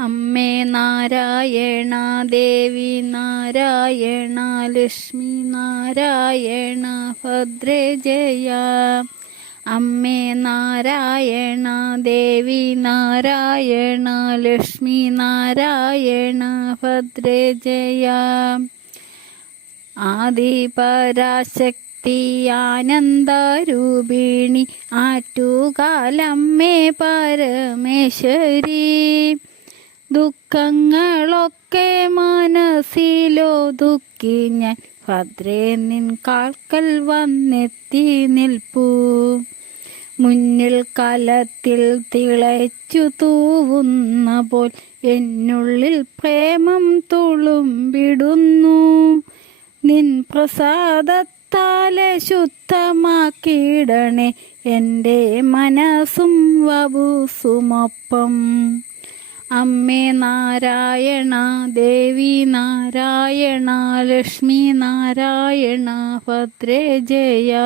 അമ്മേ നാരായണ ദേവി നാരായണ ലക്ഷ്മി നാരായണ ഭദ്രേ ജയ. അമ്മേ നാരായണ ദേവി നാരായണ ലക്ഷ്മി നാരായണ ഭദ്രേ ജയ. ആദിപരാശക്തി ആനന്ദരൂപിണി ആറ്റുകാലമ്മേ പരമേശ്വരി. ദുഃഖങ്ങളൊക്കെ മനസ്സിലോ ദുഃഖി ഞാൻ. ഭദ്രേ നിൻ കാൽക്കൽ വന്നെത്തി നിൽപ്പൂ. മുന്നിൽ കലത്തിൽ തിളച്ചു തൂവുന്ന പോൽ എന്നുള്ളിൽ പ്രേമം തുളുമ്പിടുന്നു. നിൻ പ്രസാദത്താലെ ശുദ്ധമാക്കിയിടണേ എന്റെ മനസ്സും വബുസുമൊപ്പം അമ്മേ നാരായണ ദേവി നാരായണ ലക്ഷ്മി നാരായണ ഭദ്രേ ജയ.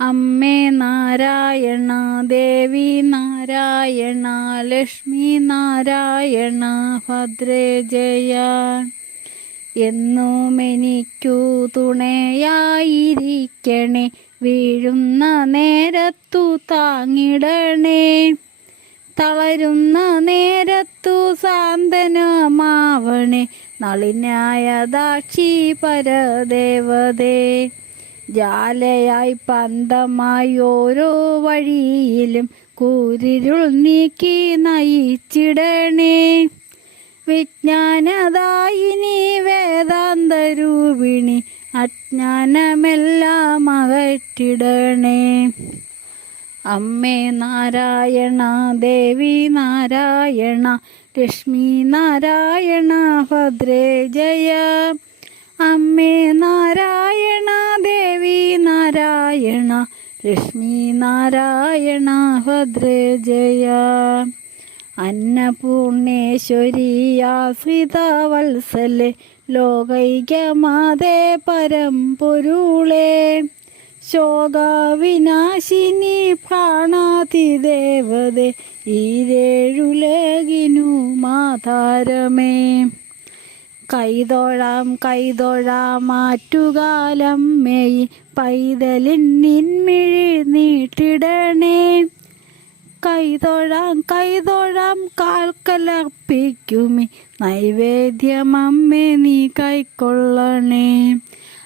അമ്മേ നാരായണ ദേവി നാരായണ ലക്ഷ്മി നാരായണ ഭദ്രേ ജയ. എന്നും എനിക്കു തുണയായിരിക്കണേ വീഴുന്ന നേരത്തു താങ്ങിടണേ. തളരുന്ന നേരത്തു സാന്തനമാവണേ നളിനായ ദാക്ഷി പരദേവതേ ജാലയായി പന്തമായി ഓരോ വഴിയിലും കൂരിരുൾ നീക്കി നയിച്ചിടണേ. വിജ്ഞാനദായിനി വേദാന്തരൂപിണി അജ്ഞാനമെല്ലാം അകറ്റിടണേ. അമ്മേ നാരായണ ദേവി നാരായണ ലക്ഷ്മി നാരായണ ഭദ്രേ ജയ. അമ്മേ നാരായണ ദേവി നാരായണ ലക്ഷ്മി നാരായണ ഭദ്രേ ജയ. അന്നപൂർണേശ്വരിയാശ്രിതവത്സലെ ലോകൈകമാതേ പരമ്പൊരുളേ. ശോകവിനാശിനി പ്രാണാതിദേവതേ ഈരേഴുലകിനു മാതാരമേ. കൈതൊഴാം കൈതൊഴാം മാറ്റുകാലം മേയ് പൈതലിൻ നിൻമിഴി നീട്ടിടണേ. കൈതൊഴാം കൈതൊഴാം കാൽക്കലർപ്പിക്കുമി നൈവേദ്യമമ്മേ നീ കൈക്കൊള്ളണേ.